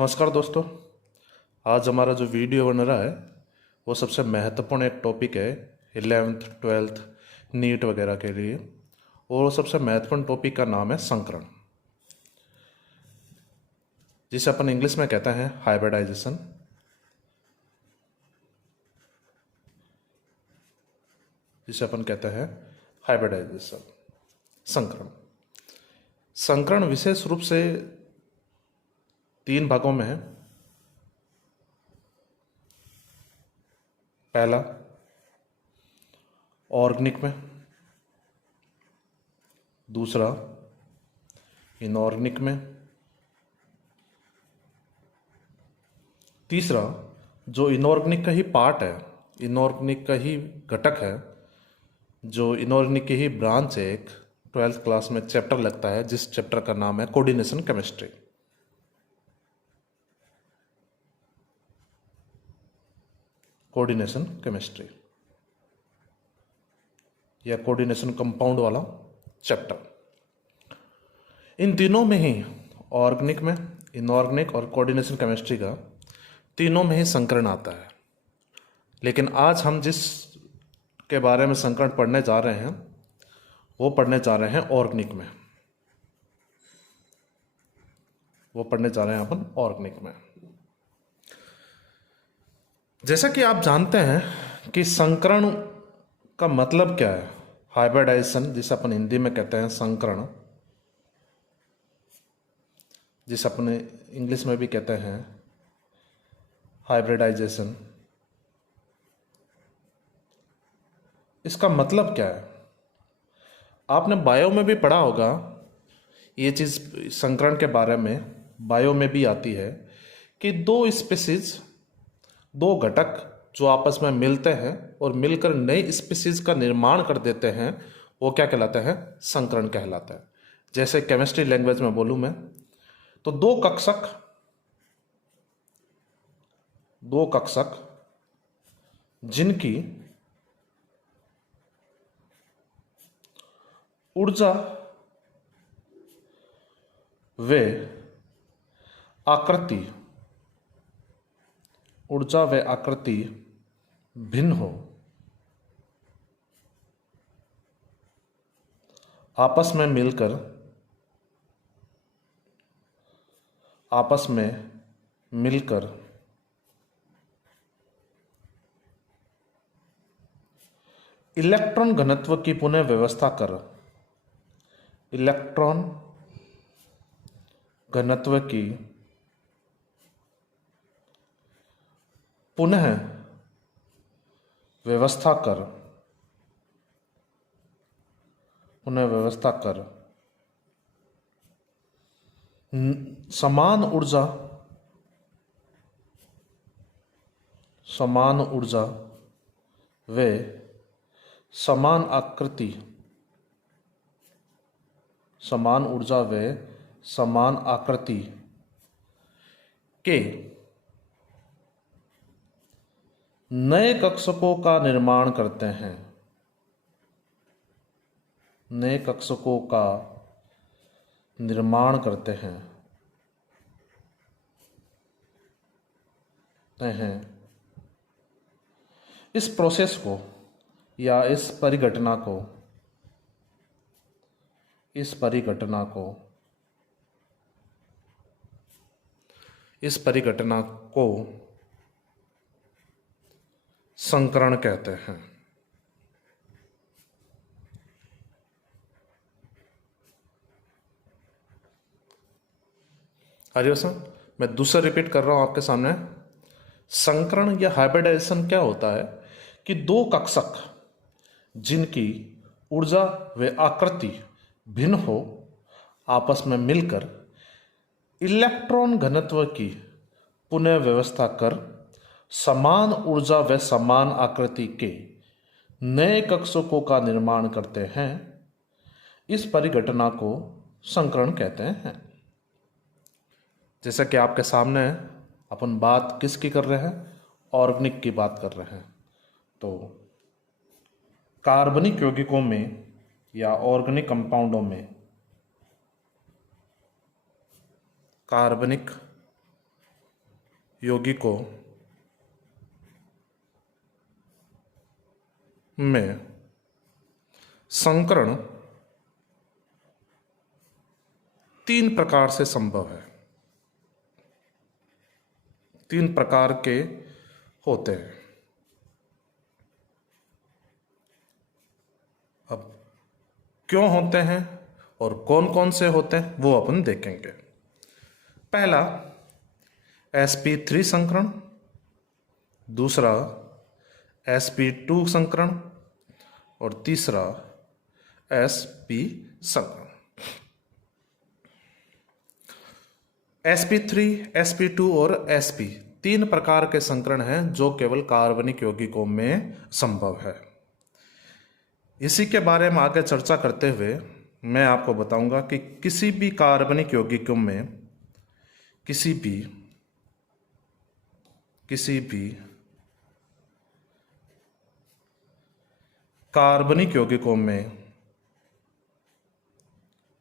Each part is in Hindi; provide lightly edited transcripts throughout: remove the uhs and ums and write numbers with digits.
नमस्कार दोस्तों। आज हमारा जो वीडियो बन रहा है वो सबसे महत्वपूर्ण एक टॉपिक है 11th 12th नीट वगैरह के लिए। और वो सबसे महत्वपूर्ण टॉपिक का नाम है संकरण, जिसे अपन इंग्लिश में कहते हैं हाइब्रिडाइजेशन। जिसे अपन कहते हैं हाइब्रिडाइजेशन, संकरण। संकरण विशेष रूप से 3 भागों में है। पहला ऑर्गेनिक में, दूसरा इनऑर्गेनिक में, तीसरा जो इनऑर्गेनिक का ही पार्ट है, इनऑर्गेनिक का ही घटक है, जो इनऑर्गेनिक की ही ब्रांच है। एक 12th क्लास में चैप्टर लगता है जिस चैप्टर का नाम है कोऑर्डिनेशन केमिस्ट्री। कोऑर्डिनेशन केमिस्ट्री या कोऑर्डिनेशन कंपाउंड वाला चैप्टर। इन तीनों में ही ऑर्गेनिक में, इनऑर्गेनिक और कोऑर्डिनेशन केमिस्ट्री का तीनों में ही संकरण आता है। लेकिन आज हम जिस के बारे में संकरण पढ़ने जा रहे हैं वो पढ़ने जा रहे हैं ऑर्गेनिक में। वो पढ़ने जा रहे हैं अपन ऑर्गेनिक में। जैसा कि आप जानते हैं कि संकरण का मतलब क्या है। हाइब्रिडाइजेशन, जिसे अपन हिंदी में कहते हैं संकरण, जिसे अपन इंग्लिश में भी कहते हैं हाइब्रिडाइजेशन, इसका मतलब क्या है। आपने बायो में भी पढ़ा होगा ये चीज़, संकरण के बारे में बायो में भी आती है कि दो स्पीसीज, दो घटक जो आपस में मिलते हैं और मिलकर नई स्पीसीज का निर्माण कर देते हैं, वो क्या कहलाते हैं, संकरण कहलाता है। जैसे केमिस्ट्री लैंग्वेज में बोलूं मैं तो दो कक्षक जिनकी ऊर्जा व आकृति भिन्न हो, आपस में मिलकर इलेक्ट्रॉन घनत्व की पुनः व्यवस्था कर, इलेक्ट्रॉन घनत्व की पुनः व्यवस्था कर समान ऊर्जा व समान आकृति के नए कक्षकों का निर्माण करते हैं। नए कक्षकों का निर्माण करते हैं इस प्रोसेस को या इस परिघटना को संकरण कहते हैं। हरिओम, मैं दूसरा रिपीट कर रहा हूं आपके सामने। संकरण या हाइब्रिडाइजेशन क्या होता है कि दो कक्षक जिनकी ऊर्जा व आकृति भिन्न हो, आपस में मिलकर इलेक्ट्रॉन घनत्व की पुनः व्यवस्था कर समान ऊर्जा व समान आकृति के नए कक्षकों का निर्माण करते हैं, इस परिघटना को संकरण कहते हैं। जैसा कि आपके सामने अपन बात किसकी कर रहे हैं, ऑर्गेनिक की बात कर रहे हैं। तो कार्बनिक यौगिकों में या ऑर्गेनिक कंपाउंडों में कार्बनिक यौगिकों में संकरण 3 प्रकार से संभव है, 3 प्रकार के होते हैं। अब क्यों होते हैं और कौन कौन से होते हैं वो अपन देखेंगे। पहला sp3 संकरण, दूसरा sp2 संकरण और तीसरा sp संकरण। sp3, sp2 और sp 3 प्रकार के संकरण हैं जो केवल कार्बनिक यौगिकों में संभव है। इसी के बारे में आगे चर्चा करते हुए मैं आपको बताऊंगा कि किसी भी कार्बनिक यौगिकों में किसी भी कार्बनिक यौगिकों में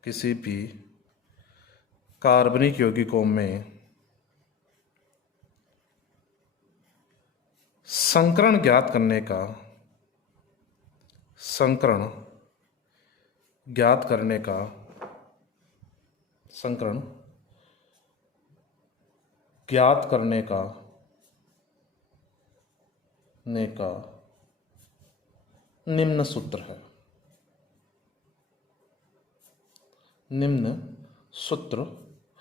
किसी भी कार्बनिक यौगिकों में संकरण ज्ञात करने का निम्न सूत्र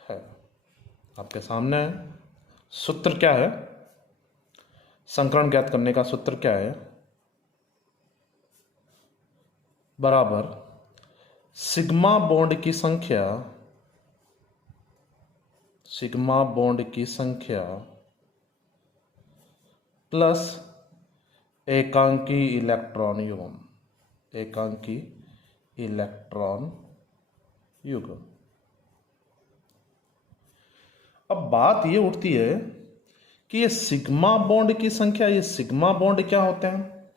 है। आपके सामने है। सूत्र क्या है? संकरण ज्ञात करने का सूत्र क्या है? बराबर सिग्मा बॉन्ड की संख्या प्लस एकांकी इलेक्ट्रॉन युग्म। अब बात ये उठती है कि ये सिग्मा बॉन्ड की संख्या, ये सिग्मा बॉन्ड क्या होते हैं,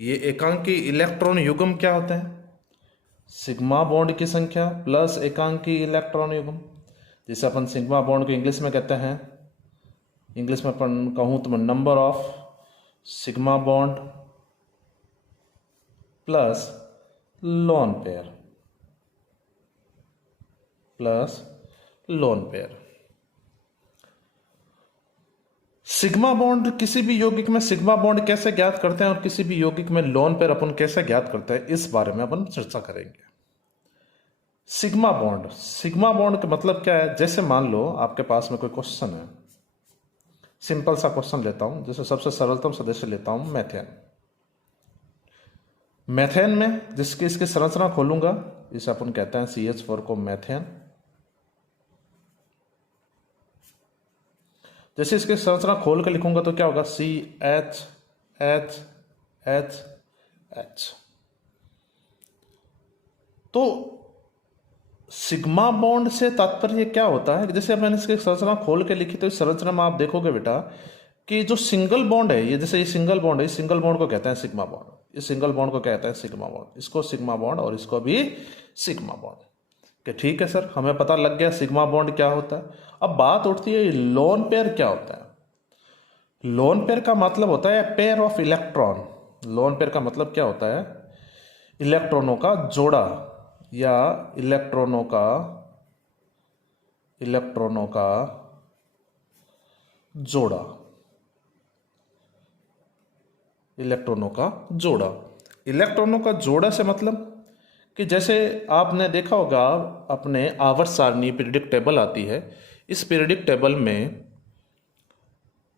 ये एकांकी इलेक्ट्रॉन युग्म क्या होते हैं? सिग्मा बॉन्ड की संख्या प्लस एकांकी इलेक्ट्रॉन युग्म, जिसे अपन सिग्मा बॉन्ड को इंग्लिश में कहते हैं, इंग्लिश में अपन कहूं तो number of sigma bond plus lone pair. Sigma bond, किसी भी यौगिक में सिग्मा बॉन्ड कैसे ज्ञात करते हैं और किसी भी यौगिक में लोन पेयर अपन कैसे ज्ञात करते हैं, इस बारे में अपन चर्चा करेंगे। सिग्मा बॉन्ड का मतलब क्या है? जैसे मान लो आपके पास में कोई क्वेश्चन है, सिंपल सा क्वेश्चन लेता हूं, जैसे सबसे सरलतम सदस्य लेता हूं मैथेन में जिसकी इसकी संरचना खोलूंगा, इसे अपन कहते हैं CH4 को मैथेन। जैसे इसकी संरचना खोल के लिखूंगा तो क्या होगा? CH तो सिग्मा बॉन्ड से तात्पर्य क्या होता है? जैसे मैंने इसकी संरचना खोल के लिखी तो इस संरचना में आप देखोगे बेटा कि जो सिंगल बॉन्ड है, ये जैसे ये सिंगल बॉन्ड है, इस सिंगल बॉन्ड को कहते हैं सिग्मा बॉन्ड, इस सिंगल बॉन्ड को कहते हैं सिग्मा बॉन्ड, इसको सिग्मा बॉन्ड और इसको भी सिग्मा बॉन्ड। कि ठीक है सर, हमें पता लग गया सिग्मा बॉन्ड क्या होता है। अब बात उठती है लोन पेयर क्या होता है? लोन पेयर का मतलब होता है pair of electron. Lone pair का मतलब क्या होता है? इलेक्ट्रॉनों का जोड़ा या इलेक्ट्रॉनों का जोड़ा। इलेक्ट्रॉनों का जोड़ा से मतलब कि जैसे आपने देखा होगा अपने आवर्त सारणी पीरियडिक टेबल आती है, इस पीरियडिक टेबल में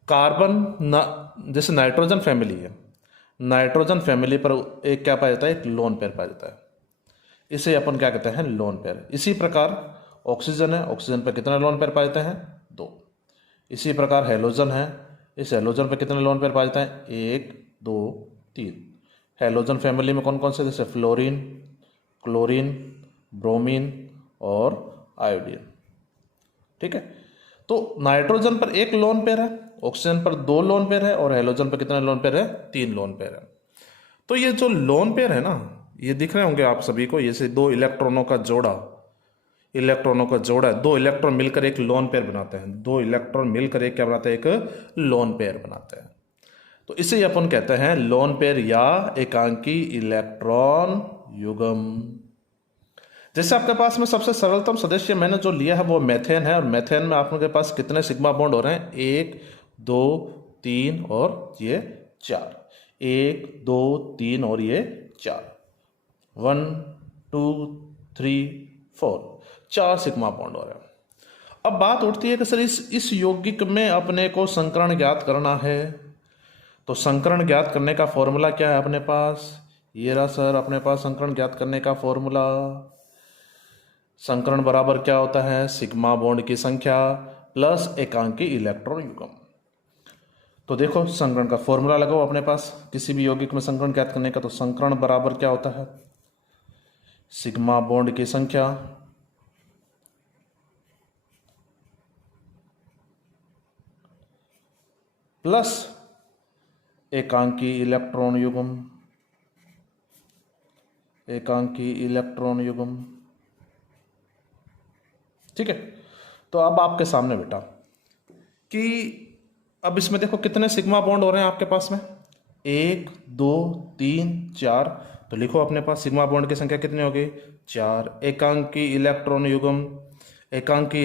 कार्बन जैसे नाइट्रोजन फैमिली है, नाइट्रोजन फैमिली पर एक क्या पाया जाता है? एक लोन पेयर पाया जाता है, इसे अपन क्या कहते हैं? Lone pair. इसी प्रकार ऑक्सीजन है, ऑक्सीजन पर कितने लोन पेयर पाए जाते हैं? 2। इसी प्रकार हेलोजन है, इस हेलोजन पर कितने लोन पेयर पाए जाते हैं? 1 2 3। हेलोजन फैमिली में कौन कौन से? जैसे फ्लोरीन, क्लोरीन, ब्रोमीन और आयोडीन। ठीक है, तो नाइट्रोजन पर 1 लोन पेयर है, ऑक्सीजन पर 2 लोन पेयर है और हेलोजन पर कितने लोन पेयर है? 3 लोन पेयर है। तो ये जो लोन पेयर है ना, ये दिख रहे होंगे आप सभी को, ये से 2 इलेक्ट्रॉनों का जोड़ा, इलेक्ट्रॉनों का जोड़ा है, दो इलेक्ट्रॉन मिलकर एक लोन पेयर बनाते हैं, दो इलेक्ट्रॉन मिलकर एक क्या बनाते हैं, एक लोन पेयर बनाते हैं। तो इसे ही अपन कहते हैं लोन पेयर या एकांकी इलेक्ट्रॉन युग्म। जैसे आपके पास में सबसे सरलतम सदस्य मैंने जो लिया है वो मेथेन है, और मेथेन में आपके पास कितने सिग्मा बॉन्ड हो रहे हैं, 1 2 3 और ये 4, 1 2 3 और ये 4, 1 2 3 4, 4 सिग्मा बॉन्ड हो रहे हैं। अब बात उठती है कि सर इस यौगिक में अपने को संकरण ज्ञात करना है, तो संकरण ज्ञात करने का फॉर्मूला क्या है अपने पास, ये रहा सर अपने पास संकरण ज्ञात करने का फॉर्मूला। संकरण बराबर क्या होता है, सिग्मा बॉन्ड की संख्या प्लस एकांकी इलेक्ट्रॉन युग्म। तो देखो संकरण का फॉर्मूला लगाओ अपने पास किसी भी यौगिक में संकरण ज्ञात करने का, तो संकरण बराबर क्या होता है, सिग्मा बॉन्ड की संख्या प्लस एकांकी इलेक्ट्रॉन युग्म, एकांकी इलेक्ट्रॉन युग्म। ठीक है, तो अब आपके सामने बेटा कि अब इसमें देखो कितने सिग्मा बॉन्ड हो रहे हैं आपके पास में, 1 2 3 4, तो लिखो अपने पास सिग्मा बॉन्ड की संख्या कितनी होगी, 4। एकांकी इलेक्ट्रॉन युग्म, एकांकी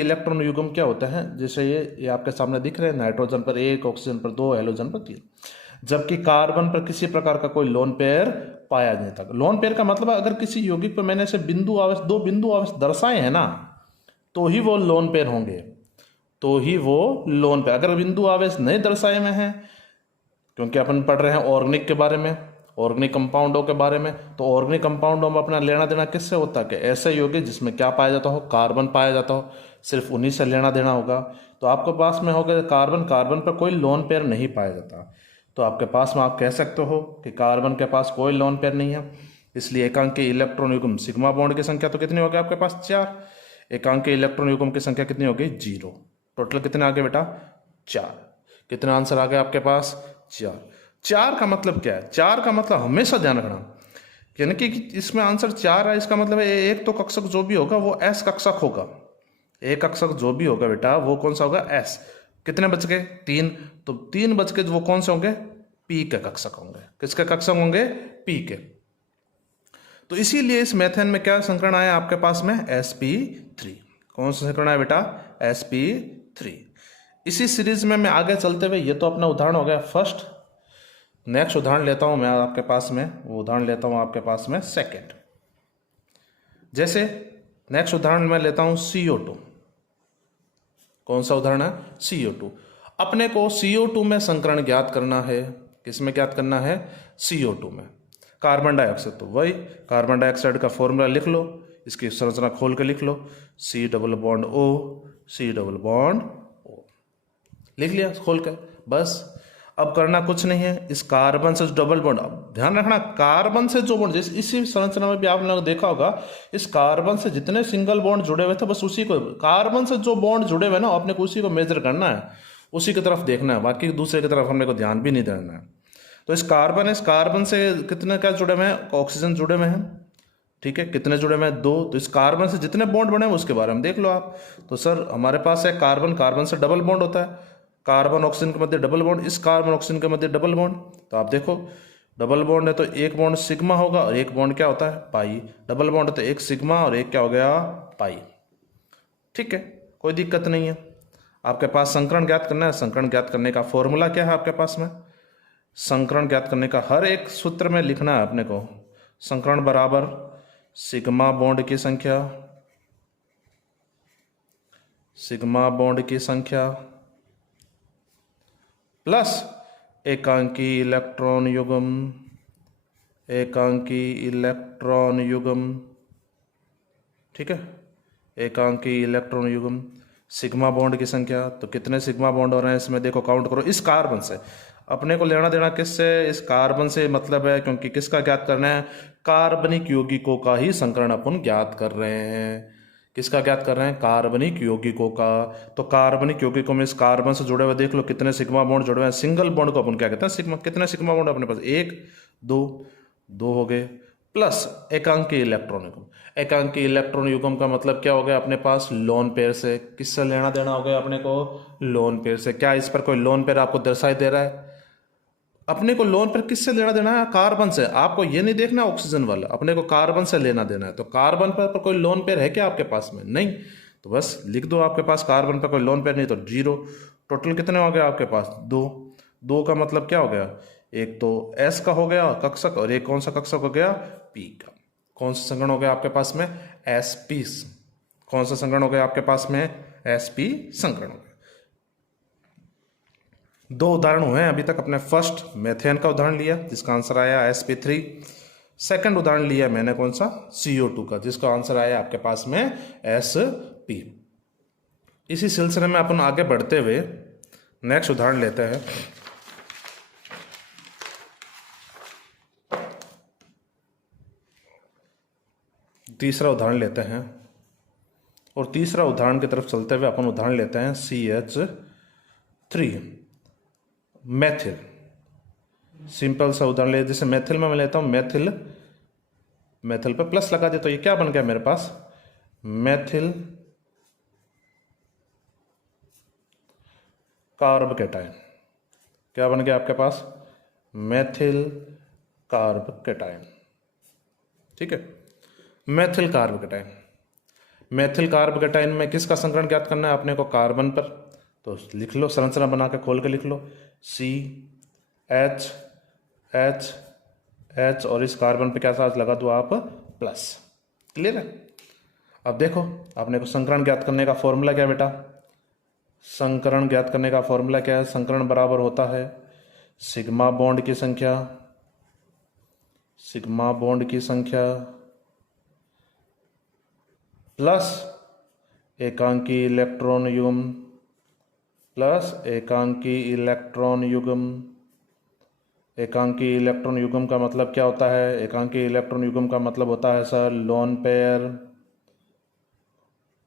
इलेक्ट्रॉन युग्म क्या होता है, जैसे ये आपके सामने दिख रहे हैं, नाइट्रोजन पर 1, ऑक्सीजन पर 2, हेलोजन पर 3, जबकि कार्बन पर किसी प्रकार का कोई लोन पेयर पाया नहीं था। लोन पेयर का मतलब अगर किसी यौगिक पर मैंने ऐसे बिंदु आवेश, दो बिंदु आवेश दर्शाए हैं ना, तो ही वो लोन पेयर होंगे, तो ही वो लोन पेयर। अगर बिंदु आवेश नहीं दर्शाए में हैं, क्योंकि अपन पढ़ रहे हैं ऑर्गेनिक के बारे में, ऑर्गेनिक कंपाउंडों के बारे में, तो ऑर्गेनिक कंपाउंडों में अपना लेना देना किससे होता है कि ऐसे यौगिक जिसमें क्या पाया जाता हो, कार्बन पाया जाता हो, सिर्फ उन्हीं से लेना देना होगा। तो आपके पास में होगा कार्बन, कार्बन पर कोई लोन पेयर नहीं पाया जाता, तो आपके पास में आप कह सकते हो कि कार्बन के पास कोई लोन पेयर नहीं है। इसलिए एकांकी इलेक्ट्रॉन युग्म सिग्मा बॉन्ड की संख्या तो कितनी होगी आपके पास, 4। एकांकी इलेक्ट्रॉन युग्म की संख्या कितनी होगी, 0। टोटल कितने आ गए बेटा, 4। कितना आंसर आ गया आपके पास, 4। 4 का मतलब क्या है, 4 का मतलब हमेशा ध्यान रखना, यानी कि इसमें आंसर 4 है, इसका मतलब है एक तो कक्षक जो भी होगा वो एस कक्षक होगा, एक कक्षक जो भी होगा बेटा वो कौन सा होगा, एस। कितने बच गए, 3, तो 3 बच के वो कौन से होंगे, पी के कक्षक होंगे। किसके कक्षक होंगे, पी के। तो इसीलिए इस मेथेन में क्या संकरण आया आपके पास में, sp3। कौन सा संकरण आया बेटा, sp3। इसी सीरीज में मैं आगे चलते हुए, ये तो अपना उदाहरण हो गया फर्स्ट, नेक्स्ट उदाहरण लेता हूं मैं आपके पास में, वो उदाहरण लेता हूं आपके पास में सेकेंड। जैसे नेक्स्ट उदाहरण मैं लेता हूं CO2। कौन सा उदाहरण है, CO2। अपने को CO2 में संकरण ज्ञात करना है, किसमें ज्ञात करना है, CO2 में। कार्बन डाइऑक्साइड, तो वही कार्बन डाइऑक्साइड का फॉर्मूला लिख लो, इसकी संरचना खोल के लिख लो, C double bond O, C double bond O, लिख लिया खोल के, बस। अब करना कुछ नहीं है, इस कार्बन से डबल बॉन्ड, अब ध्यान रखना कार्बन से जो बॉन्ड, जैसे इसी संरचना में भी आपने देखा होगा, इस कार्बन से जितने सिंगल बॉन्ड जुड़े हुए थे बस उसी को, कार्बन से जो बॉन्ड जुड़े हुए ना अपने को उसी को मेजर करना है, उसी की तरफ देखना है, बाकी दूसरे की तरफ हमने को ध्यान भी नहीं देना है। तो इस कार्बन से कितने क्या जुड़े हुए हैं, ऑक्सीजन जुड़े हुए हैं, ठीक है, कितने जुड़े हुए हैं, 2। तो इस कार्बन से जितने बॉन्ड बने हैं उसके बारे में देख लो आप। तो सर हमारे पास है कार्बन, कार्बन से डबल बॉन्ड होता है, कार्बन ऑक्सीजन के मध्य डबल बॉन्ड, इस कार्बन ऑक्सीजन के मध्य डबल बॉन्ड, तो आप देखो डबल बॉन्ड है तो एक बॉन्ड सिग्मा होगा और एक बॉन्ड क्या होता है, पाई। डबल बॉन्ड है तो एक सिग्मा और एक क्या हो गया, पाई। ठीक है, कोई दिक्कत नहीं है। आपके पास संकरण ज्ञात करना है, संकरण ज्ञात करने का फॉर्मूला क्या है आपके पास में, संकरण ज्ञात करने का हर एक सूत्र में लिखना है अपने को, संकरण बराबर सिग्मा बॉन्ड की संख्या, सिग्मा बॉन्ड की संख्या प्लस एकांकी इलेक्ट्रॉन युग्म, एकांकी इलेक्ट्रॉन युग्म, ठीक है, एकांकी इलेक्ट्रॉन युग्म, सिग्मा बॉन्ड की संख्या। तो कितने सिग्मा बॉन्ड हो रहे हैं इसमें, देखो काउंट करो। इस कार्बन से अपने को लेना देना किससे, इस कार्बन से मतलब है, क्योंकि किसका ज्ञात करना है, कार्बनिक यौगिकों का ही संकरण अपन ज्ञात कर रहे हैं। किसका ज्ञात कर रहे हैं, कार्बनिक यौगिकों का। तो कार्बनिक यौगिकों में इस कार्बन से जुड़े हुए देख लो कितने सिग्मा बॉन्ड जुड़े हुए हैं। सिंगल बॉन्ड को अपन क्या कहते हैं, सिग्मा। कितने सिग्मा बॉन्ड अपने पास, 1 2 2 हो गए, प्लस एकांकी इलेक्ट्रॉन युग्म। एकांकी इलेक्ट्रॉन युग्म का मतलब क्या हो गया अपने पास, लोन पेयर से। किससे लेना देना हो गया अपने को, लोन पेयर से। क्या इस पर कोई लोन पेयर आपको दर्शाई दे रहा है? अपने को लोन पेयर किससे लेना देना है, कार्बन से। आपको ये नहीं देखना ऑक्सीजन वाला, अपने को कार्बन से लेना देना है। तो कार्बन पर कोई लोन पेयर है क्या आपके पास में? नहीं। तो बस लिख दो आपके पास कार्बन पर कोई लोन पेयर नहीं तो 0। टोटल कितने हो गए आपके पास, 2। 2 का मतलब क्या हो गया, एक तो S का हो गया कक्षक और एक कौन सा कक्षक हो गया, P का। कौन सा संगण हो गया आपके पास में, sp। कौन सा संगण हो गया आपके पास में, sp संगण हो गया। 2 उदाहरण हुए अभी तक अपने। फर्स्ट मेथेन का उदाहरण लिया जिसका आंसर आया sp3। सेकंड उदाहरण लिया मैंने कौन सा, CO2 का, जिसका आंसर आया आपके पास में sp। इसी सिलसिले में अपन आगे बढ़ते हुए नेक्स्ट उदाहरण लेते हैं। तीसरा उदाहरण लेते हैं और तीसरा उदाहरण की तरफ चलते हुए अपन उदाहरण लेते हैं CH3 मैथिल। सिंपल सा उदाहरण ले, जैसे मैथिल में मैं लेता हूं मैथिल, मैथिल पर प्लस लगा दे तो ये क्या बन गया मेरे पास, मैथिल कार्ब कैटायन। क्या बन गया आपके पास, मैथिल कार्ब कैटायन। ठीक है, Maithil carb cation. Maithil carb cation में किसका संकरण ज्ञात करना है अपने को, कार्बन पर। तो लिख लो, संरचना बना के खोल के लिख लो, CH और इस कार्बन पे क्या चार्ज लगा दो आप, प्लस। क्लियर है। अब देखो अपने को संकरण ज्ञात करने का फॉर्मूला क्या बेटा, संकरण ज्ञात करने का फॉर्मूला क्या है, संकरण बराबर होता है सिग्मा बॉन्ड की संख्या, सिग्मा बॉन्ड की संख्या प्लस एकांकी इलेक्ट्रॉन युग्म, प्लस एकांकी इलेक्ट्रॉन युग्म। एकांकी इलेक्ट्रॉन युग्म का मतलब क्या होता है, एकांकी इलेक्ट्रॉन युग्म का मतलब होता है सर लोन पेयर।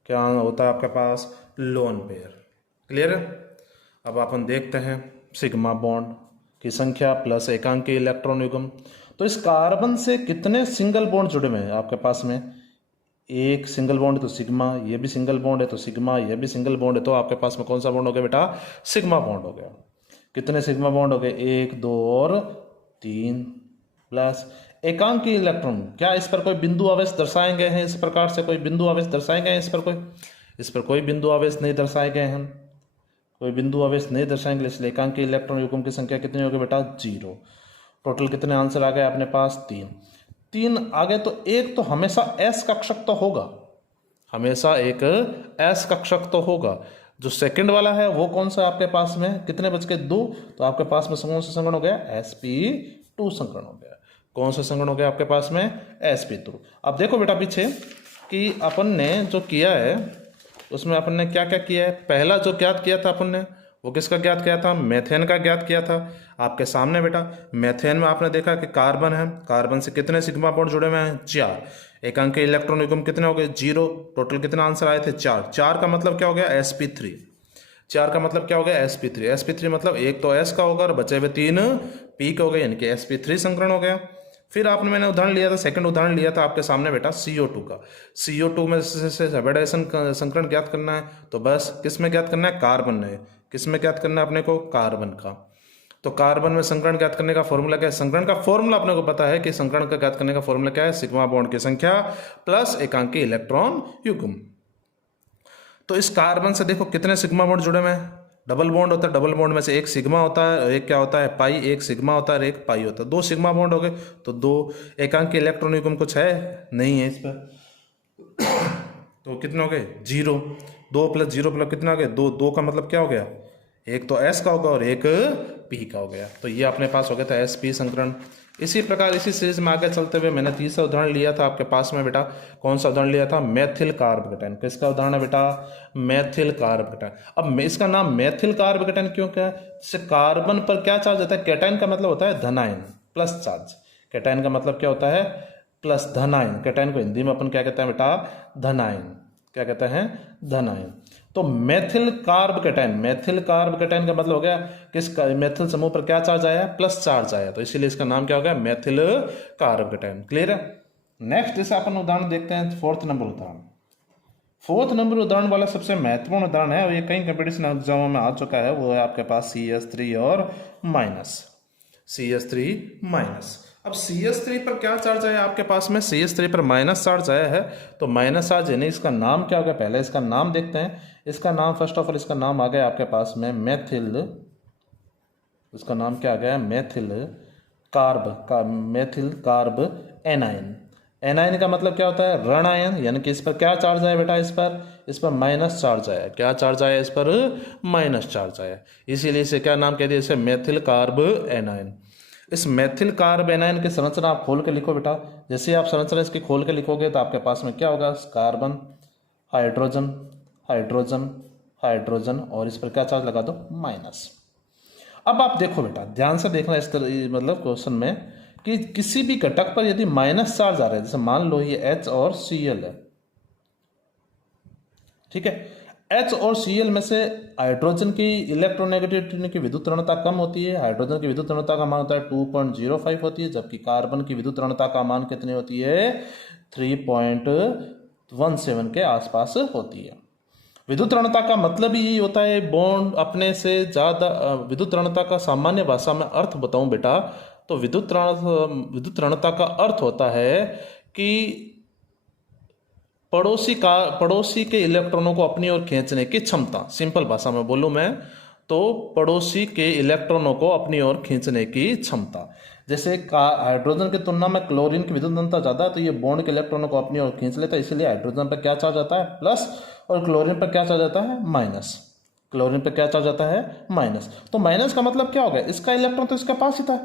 क्या होता है आपके पास, लोन पेयर। क्लियर है। अब अपन देखते हैं सिग्मा बॉन्ड की संख्या प्लस एकांकी इलेक्ट्रॉन युग्म। तो इस कार्बन से कितने सिंगल बॉन्ड जुड़े हुए हैं आपके पास में, एक सिंगल बॉन्ड तो सिग्मा, ये भी सिंगल बॉन्ड है तो सिग्मा, ये भी सिंगल बॉन्ड है तो आपके पास में कौन सा बॉन्ड हो गया बेटा, सिग्मा बॉन्ड हो गया। कितने सिग्मा बॉन्ड हो गए, 1 2 और 3 प्लस एकांकी इलेक्ट्रॉन। क्या इस पर कोई बिंदु आवेश दर्शाए गए हैं, इस प्रकार से कोई बिंदु आवेश दर्शाए गए हैं इस पर कोई, इस पर कोई बिंदु आवेश नहीं दर्शाए गए हैं, कोई बिंदु आवेश नहीं दर्शाएंगे, इसलिए एकांकी इलेक्ट्रॉन युग्म की संख्या कितनी होगी बेटा, 0। टोटल कितने आंसर आ गए अपने पास, 3 आगे। तो एक तो हमेशा S कक्षक तो होगा, हमेशा एक S कक्षक तो होगा। जो सेकंड वाला है वो कौन सा आपके पास में, कितने बच के 2, तो आपके पास में कौन सा संगण हो गया, sp2 संगण हो गया। कौन सा संगण हो गया आपके पास में, sp2। अब देखो बेटा पीछे कि अपन ने जो किया है उसमें अपन ने क्या क्या किया है। पहला जो ज्ञात किया था अपन ने वो किसका ज्ञात किया था, मेथेन का ज्ञात किया था। आपके सामने बेटा मेथेन में आपने देखा कि कार्बन है, कार्बन से कितने सिग्मा बॉन्ड जुड़े हुए हैं, 4। एकांकी इलेक्ट्रॉन युग्म कितने हो गए, 0। टोटल कितने आंसर आए थे, 4। 4 का मतलब क्या हो गया, sp3। 4 का मतलब क्या हो गया, sp3। sp3 मतलब एक तो S का होगा और बचे हुए 3 P के हो गए, यानी कि sp3 संकरण हो गया। फिर आपने मैंने उदाहरण लिया था, सेकंड उदाहरण लिया था आपके सामने बेटा CO2 का। CO2 में से हाइब्रिडाइजेशन संकरण ज्ञात करना है तो बस किस में ज्ञात करना है, कार्बन में। किस में ज्ञात करना है अपने को, कार्बन का। तो कार्बन में संकरण ज्ञात करने का फॉर्मूला क्या है, संकरण का फॉर्मूला अपने को पता है कि संकरण का ज्ञात करने का फॉर्मूला क्या है, सिग्मा बॉन्ड की संख्या प्लस एकांकी इलेक्ट्रॉन युग्म। तो इस कार्बन से देखो कितने सिग्मा बॉन्ड जुड़े हुए हैं, डबल बॉन्ड होता है, डबल बॉन्ड में से एक सिग्मा होता है और एक क्या होता है, पाई। एक सिग्मा होता है और एक पाई होता है, 2 सिग्मा बॉन्ड हो गए तो 2। एकांकी इलेक्ट्रॉन युग्म कुछ है नहीं है इस पर, तो कितने हो गए, 0। 2 + 0 + कितना हो गया, 2। 2 का मतलब क्या हो गया, एक तो S का होगा और एक P का हो गया। तो ये अपने पास हो गया था sp संकरण। इसी प्रकार इसी सीरीज में आगे चलते हुए मैंने तीसरा उदाहरण लिया था आपके पास में बेटा, कौन सा उदाहरण लिया था, मैथिल कार्ब कैटायन। किसका उदाहरण है बेटा, मैथिल कार्ब कैटायन। अब इसका नाम मैथिल कार्ब कैटायन क्यों क्या है, जैसे कार्बन पर क्या चार्ज होता है, कैटायन का मतलब होता है धनायन, प्लस चार्ज। कैटायन का मतलब क्या होता है, प्लस धनायन। कैटायन को हिंदी में अपन क्या कहते हैं बेटा, धनायन। क्या कहते हैं, धनायन। तो मेथिल कार्ब कैटायन का मतलब हो गया कि इस मेथिल समूह पर क्या चार्ज आया, प्लस चार्ज आया, तो इसीलिए इसका नाम क्या हो गया, मेथिल कार्ब कैटायन। क्लियर है। नेक्स्ट इसे अपन उदाहरण देखते हैं, फोर्थ नंबर उदाहरण वाला सबसे महत्वपूर्ण उदाहरण है और ये कई कंपटीशन एग्जामों में आ चुका है, वो है आपके पास CH3 और माइनस, CH3 माइनस। अब CH3 पर क्या चार्ज आया आपके पास में, CH3 पर माइनस चार्ज आया है, तो माइनस चार्ज यानी इसका नाम क्या हो गया, पहले इसका नाम देखते हैं। इसका नाम फर्स्ट ऑफ ऑल इसका नाम आ गया आपके पास में मेथिल, इसका नाम क्या आ गया, मेथिल कार्ब एनाइन। एनाइन का मतलब क्या होता है, ऋण आयन, यानी कि इस पर क्या चार्ज आया बेटा, इस पर माइनस चार्ज आया। क्या चार्ज आया, इस पर माइनस चार्ज आया, इसीलिए इसे क्या नाम कह दिया, इसे मेथिल कार्ब एनाइन। इस मेथिल कार्ब एनाइन की संरचना आप खोल के लिखो बेटा। जैसे आप संरचना इसकी खोल के लिखोगे तो आपके पास में क्या होगा, कार्बन, हाइड्रोजन, हाइड्रोजन, हाइड्रोजन, और इस पर क्या चार्ज लगा दो, माइनस। अब आप देखो बेटा, ध्यान से देखना इस तरह, मतलब क्वेश्चन में कि किसी भी घटक पर यदि माइनस चार्ज आ रहा है, जैसे मान लो ये H और Cl है, ठीक है, H और Cl में से हाइड्रोजन की इलेक्ट्रोनेगेटिविटी की विद्युत ऋणता कम होती है, हाइड्रोजन की विद्युत ऋणता का मान होता है 2.05 होती है, जबकि कार्बन की विद्युत ऋणता का मान कितनी होती है, 3.17 के आसपास होती है। विद्युत ऋणता का मतलब ही यही होता है, बॉन्ड अपने से ज़्यादा। विद्युत ऋणता का सामान्य भाषा में अर्थ बताऊं बेटा, तो विद्युत ऋणता का अर्थ होता है कि पड़ोसी के इलेक्ट्रॉनों को अपनी ओर खींचने की क्षमता। सिंपल भाषा में बोलूं मैं तो पड़ोसी के इलेक्ट्रॉनों को अपनी ओर खींचने की क्षमता। जैसे हाइड्रोजन की तुलना में क्लोरीन की विद्युत ऋणता ज़्यादा है, तो ये बॉन्ड के इलेक्ट्रॉनों को अपनी ओर खींच लेता है, इसीलिए हाइड्रोजन पर क्या चार्ज आता है, प्लस, और क्लोरीन पर क्या चार्ज आता है, माइनस। क्लोरीन पर क्या चार्ज आता है, माइनस। तो माइनस का मतलब क्या हो गया, इसका इलेक्ट्रॉन तो इसके पास ही था,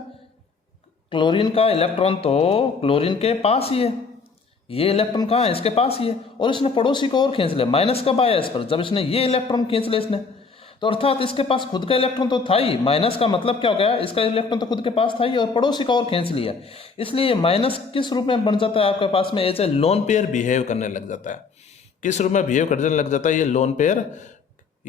क्लोरीन का इलेक्ट्रॉन तो क्लोरीन के पास ही है, ये इलेक्ट्रॉन कहाँ है, इसके पास ही है, और इसने पड़ोसी को और खींच लिया। माइनस कब आया इस पर, जब इसने ये इलेक्ट्रॉन खींच लिया इसने, तो अर्थात इसके पास खुद का इलेक्ट्रॉन तो था ही। माइनस का मतलब क्या हो गया, इसका इलेक्ट्रॉन तो खुद के पास था ही और पड़ोसी का और खींच लिया, इसलिए माइनस किस रूप में बन जाता है आपके पास में, as a loan payer behave करने लग जाता है। किस रूप में बिहेव करने लग जाता है ये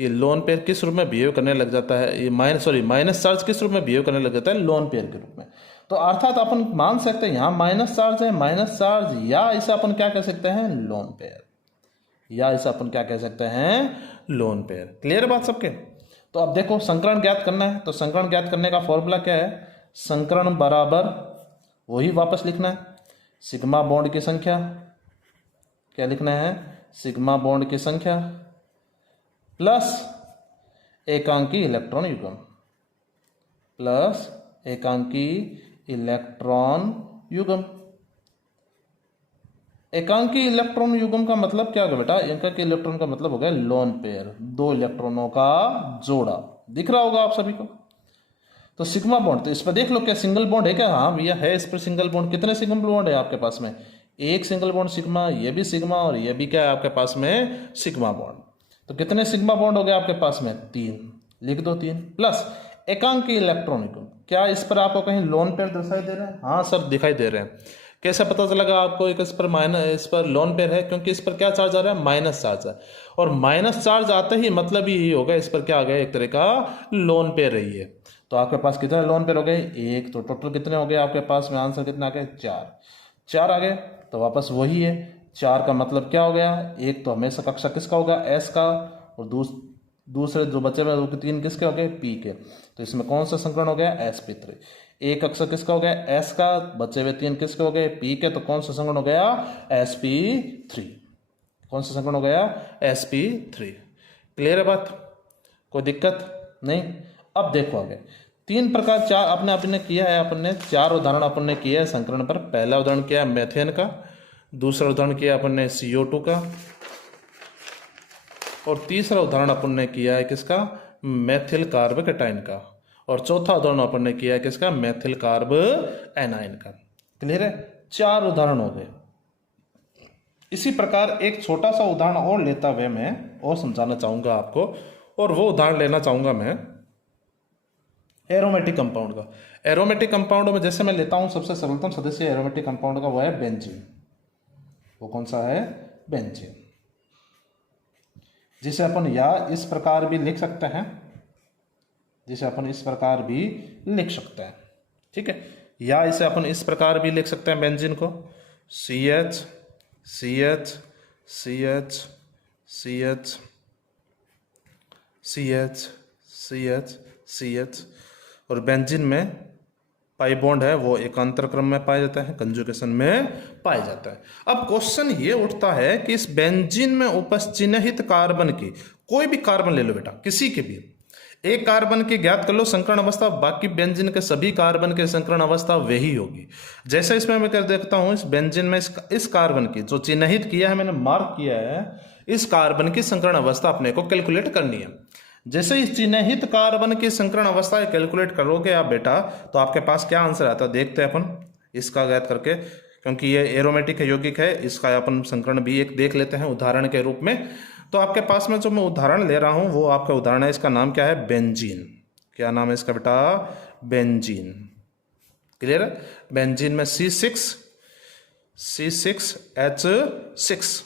लोन पेयर किस रूप में बिहेव करने लग जाता है, ये माइनस चार्ज किस रूप में बिहेव करने लग जाता है, लोन पेयर के रूप में। तो अर्थात अपन मान सकते हैं यहाँ माइनस चार्ज है, माइनस चार्ज, या इसे अपन क्या कह सकते हैं, लोन पेयर, या इसे अपन क्या कह सकते हैं, लोन पेयर। क्लियर बात सबके। तो अब देखो संकरण ज्ञात करना है, तो संकरण ज्ञात करने का फॉर्मूला क्या है, संकरण बराबर वही वापस लिखना है, सिग्मा बॉन्ड की संख्या, क्या लिखना है, सिग्मा बॉन्ड की संख्या प्लस एकांकी इलेक्ट्रॉन युग्म, प्लस एकांकी इलेक्ट्रॉन युग्म। एकांकी इलेक्ट्रॉन युग्म का मतलब क्या होगा बेटा, एकांकी इलेक्ट्रॉन का मतलब हो गया लोन पेयर, दो इलेक्ट्रॉनों का जोड़ा। दिख रहा होगा आप सभी को। तो सिग्मा बॉन्ड, तो इस पर देख लो क्या सिंगल बॉन्ड है क्या, हाँ भैया है इस पर सिंगल बॉन्ड। कितने सिंगल बॉन्ड है आपके पास में, एक सिंगल बॉन्ड सिग्मा, ये भी सिग्मा, और ये भी क्या है आपके पास में, सिग्मा बॉन्ड। तो कितने सिग्मा बॉन्ड हो गए आपके पास में, 3, लिख दो 3, प्लस एकांकी इलेक्ट्रॉन युग्म। क्या इस पर आपको कहीं लोन पेयर दिखाई दे रहे हैं, हाँ सर दिखाई दे रहे हैं। कैसे पता चलेगा आपको, एक इस पर लोन पेयर है, क्योंकि इस पर क्या चार्ज आ रहा है, माइनस चार्ज है, और माइनस चार्ज आते ही मतलब ही यही होगा, इस पर क्या आ गया, एक तरह का लोन पेयर रही है। तो आपके पास कितने लोन पेयर हो गए, एक, तो टोटल कितने हो गए आपके पास में, आंसर कितना आ गया, 4 आ गए। तो वापस वही है, 4 का मतलब क्या हो गया, एक तो हमेशा कक्षा किसका होगा, एस का, और दूसरे जो बचे हुए 3 किसके हो गए, पी के। तो इसमें कौन सा संकरण हो गया, sp3। एक अक्षर किसका हो गया, एस का, बचे हुए 3 किसके हो गए, पी के। तो कौन सा संकरण हो गया, sp3। कौन सा संकरण हो गया, sp3। क्लियर है बात, कोई दिक्कत नहीं। अब देखो आगे 3 प्रकार 4 आपने किया है, अपने 4 उदाहरण अपन किया है संकरण पर। पहला उदाहरण किया मेथेन का, दूसरा उदाहरण किया अपन ने CO2 का, और तीसरा उदाहरण अपन ने किया है किसका, मेथिल कार्ब कैटायन का, और चौथा उदाहरण अपन ने किया है किसका, मेथिल कार्ब एनाइन का। क्लियर है, 4 उदाहरण हो गए। इसी प्रकार एक छोटा सा उदाहरण और लेता हुए मैं और समझाना चाहूंगा आपको, और वो उदाहरण लेना चाहूंगा मैं एरोमेटिक कंपाउंड का। एरोमेटिक कंपाउंड में जैसे मैं लेता हूं, सबसे सरलतम सदस्य एरोमेटिक कंपाउंड का वो है बेंजीन। वो कौन सा है, बेंजीन। जिसे अपन या इस प्रकार भी लिख सकते हैं, जिसे अपन इस प्रकार भी लिख सकते हैं, ठीक है। या इसे अपन इस प्रकार भी लिख सकते हैं बेंजीन को, CH CH CH CH CH CH CH। और बेंजीन में पाई बॉन्ड है वो एकांतर क्रम में पाए जाते हैं, कंजुगेशन में पाए जाता है। अब क्वेश्चन ये उठता है कि इस बेंजीन में उपस्थित चिन्हित कार्बन की, कोई भी कार्बन ले लो बेटा, किसी के भी एक कार्बन की ज्ञात कर लो संकरण अवस्था, बाकी बेंजीन के सभी कार्बन के संकरण अवस्था वही होगी। जैसे इसमें मैं कर देखता हूं, इस बेंजीन में इस कार्बन की जो चिन्हित किया है, मैंने मार्क किया है, इस कार्बन की संकरण अवस्था अपने को कैलकुलेट करनी है। जैसे इस चिन्हित कार्बन की संकरण अवस्था कैलकुलेट करोगे आप बेटा, तो आपके पास क्या आंसर आता है देखते हैं अपन इसका ज्ञात करके, क्योंकि ये एरोमेटिक है, यौगिक है, इसका अपन संकरण भी एक देख लेते हैं उदाहरण के रूप में। तो आपके पास में जो मैं उदाहरण ले रहा हूं वो आपका उदाहरण है, इसका नाम क्या है, बेंजीन। क्या नाम है इसका बेटा, बेंजीन। क्लियर है। बेंजीन में C6H6,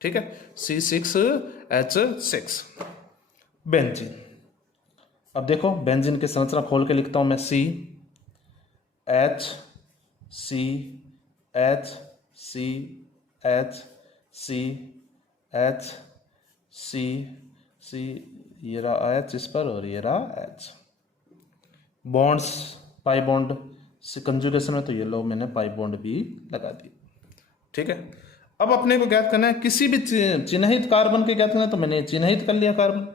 ठीक है, C6H6 बेंजीन। अब देखो बेंजीन की संरचना खोल के लिखता हूं मैं, C ये रहा H इस पर और ये रहा H। Bonds pi bond conjugation में तो ये लो मैंने पाई बॉन्ड भी लगा दी, ठीक है। अब अपने को ज्ञात करना है किसी भी चिन्हित कार्बन के ज्ञात करना है, तो मैंने चिन्हित कर लिया कार्बन।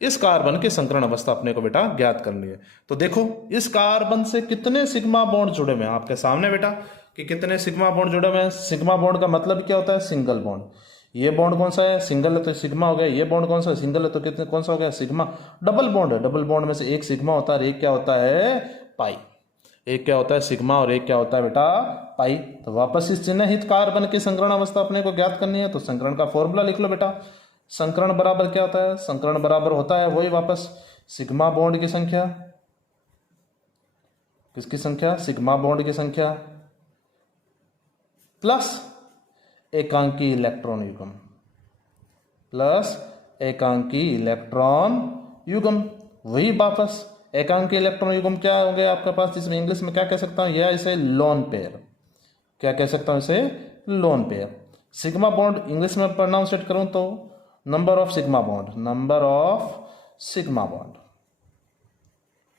इस कार्बन की संकरण अवस्था अपने को बेटा ज्ञात करनी है। तो देखो इस कार्बन से कितने सिग्मा बॉन्ड जुड़े हुए हैं आपके सामने बेटा, कि कितने सिग्मा बॉन्ड जुड़े हुए हैं। सिग्मा बॉन्ड का मतलब क्या होता है, सिंगल बॉन्ड। ये बॉन्ड कौन सा है, सिंगल है तो सिग्मा हो गया। ये बॉन्ड कौन सा है, सिंगल है तो कितने कौन सा हो गया, सिग्मा। डबल बॉन्ड है, डबल बॉन्ड में से एक सिग्मा होता है और एक क्या होता है, पाई। एक क्या होता है, सिग्मा, और एक क्या होता है बेटा, पाई। तो वापस इस चिन्हित कार्बन की संकरण अवस्था अपने को ज्ञात करनी है, तो संकरण का फॉर्मूला लिख लो बेटा। संकरण बराबर क्या होता है, संकरण बराबर होता है वही वापस सिग्मा बॉन्ड की संख्या, किसकी संख्या, सिग्मा बॉन्ड की संख्या, प्लस एकांकी इलेक्ट्रॉन युग्म, प्लस एकांकी इलेक्ट्रॉन युग्म, वही वापस एकांकी इलेक्ट्रॉन युग्म क्या हो गया आपके पास, जिसमें इंग्लिश में क्या कह सकता हूं, यह इसे लोन पेयर, क्या कह सकता हूं इसे, lone pair. Sigma bond English में प्रोनाउंसिएट करूं तो number of sigma bond, number of sigma bond,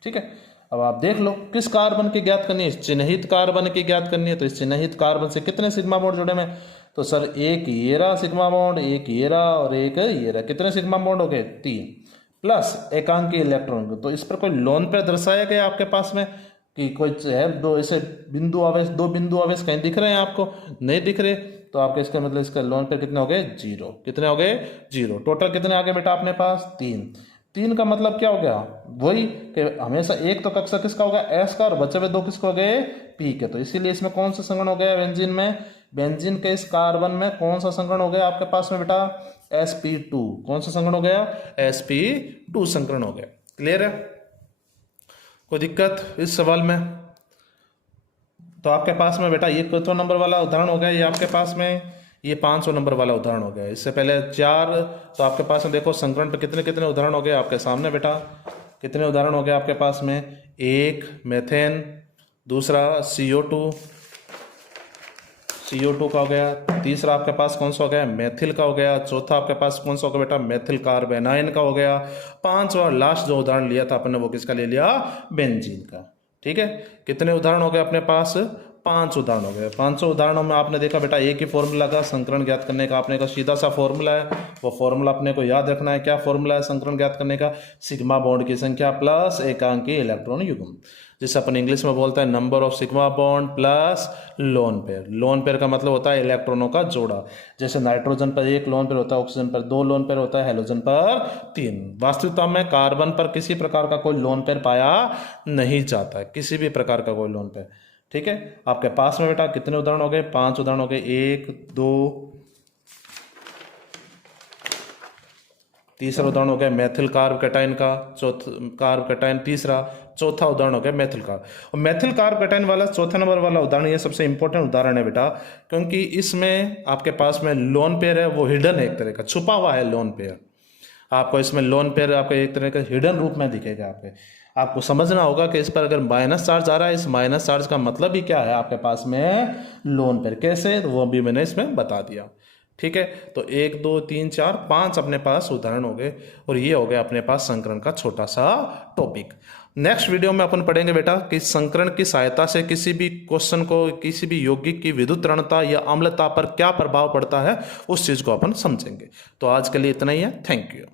ठीक है। अब आप देख लो किस कार्बन की ज्ञात करनी है, चिन्हित कार्बन की ज्ञात करनी है। तो इस चिन्हित कार्बन से कितने सिग्मा बॉन्ड जुड़े हैं, तो सर एक ये रहा सिग्मा बॉन्ड, एक ये रहा और एक ये रहा। कितने सिग्मा बॉन्ड हो गए, 3, प्लस एकांकी इलेक्ट्रॉन। तो इस पर कोई लोन पे दर्शाया गया आपके पास में कि कोई है, दो ऐसे बिंदु आवेश, दो बिंदु आवेश कहीं दिख रहे हैं आपको, नहीं दिख रहे, तो आपके इसका मतलब इसका लोन पे कितने हो गए, 0। कितने हो गए, 0। टोटल कितने आ गए बेटा अपने पास, 3। 3 का मतलब क्या हो गया, वही कि हमेशा एक तो कक्षक किसका होगा, S का, और बचे हुए 2 किसको हो गए, P के। तो इसीलिए इसमें कौन सा संकरण हो गया बेंजीन में, बेंजीन के इस कार्बन में कौन सा संकरण हो गया आपके पास में बेटा, sp2। कौन सा संकरण हो गया, sp2 संकरण हो गया। क्लियर है, कोई दिक्कत इस सवाल में। तो आपके पास में बेटा ये कितना नंबर वाला उदाहरण हो गया, ये आपके पास में ये 500 नंबर वाला उदाहरण हो गया। इससे पहले 4, तो आपके पास में देखो संकरण पे कितने कितने उदाहरण हो गए आपके सामने बेटा, कितने उदाहरण हो गए आपके पास में, 1 मेथेन, दूसरा CO2 का हो गया, तीसरा आपके पास कौन सा हो गया, मेथिल का हो गया, चौथा आपके पास कौन सा हो गया बेटा, मेथिल कार्बेनाइन का हो गया, 5 और लास्ट जो उदाहरण लिया था अपन ने वो किसका ले लिया, बेंजीन का। ठीक है, कितने उदाहरण हो गए अपने पास, 5 उदाहरण हो गए। 500 उदाहरणों में आपने देखा बेटा एक ही फॉर्मूला का संकरण ज्ञात करने का, आपने का सीधा सा फॉर्मूला है, वो फॉर्मूला अपने को याद रखना है। क्या फॉर्मूला है संकरण ज्ञात करने का, सिग्मा बॉन्ड की संख्या प्लस एकांकी इलेक्ट्रॉन युग्म, जिसे अपन इंग्लिश में बोलते हैं number of sigma bond plus lone pair. Lone pair का मतलब होता है इलेक्ट्रॉनों का जोड़ा। जैसे नाइट्रोजन पर 1 लोन पेयर होता है, ऑक्सीजन पर 2 लोन पेयर होता है, हेलोजन पर 3। वास्तविकता में कार्बन पर किसी प्रकार का कोई लोन पेयर पाया नहीं जाता है, किसी भी प्रकार का कोई लोन पेयर। ठीक है, आपके पास में बेटा कितने उदाहरण हो गए, 5 उदाहरण हो गए, 1 2, तीसरा उदाहरण हो गया मैथिल कार्ब कैटाइन का, कार्ब कैटाइन तीसरा, चौथा उदाहरण हो गया मैथिल कार्ब। और मैथिल कार्ब कैटाइन वाला चौथा नंबर वाला उदाहरण ये सबसे इंपॉर्टेंट उदाहरण है बेटा, क्योंकि इसमें आपके पास में लोन पेयर है, वो हिडन है, एक तरह का छुपा हुआ है लोन पेयर। आपको इसमें लोन पेयर आपको एक तरह का हिडन रूप में दिखेगा। आपको समझना होगा कि इस पर अगर माइनस चार्ज आ रहा है, इस माइनस चार्ज का मतलब ही क्या है आपके पास में लोन पेयर। कैसे, तो वो भी मैंने इसमें बता दिया। ठीक है, तो 1 2 3 4 5 अपने पास उदाहरण हो गए, और ये हो गया अपने पास संकरण का छोटा सा टॉपिक। नेक्स्ट वीडियो में अपन पढ़ेंगे बेटा कि संकरण की सहायता से किसी भी क्वेश्चन को, किसी भी यौगिक की विद्युत ऋणता या अम्लता पर क्या प्रभाव पड़ता है, उस चीज को अपन समझेंगे। तो आज के लिए इतना ही है। Thank you.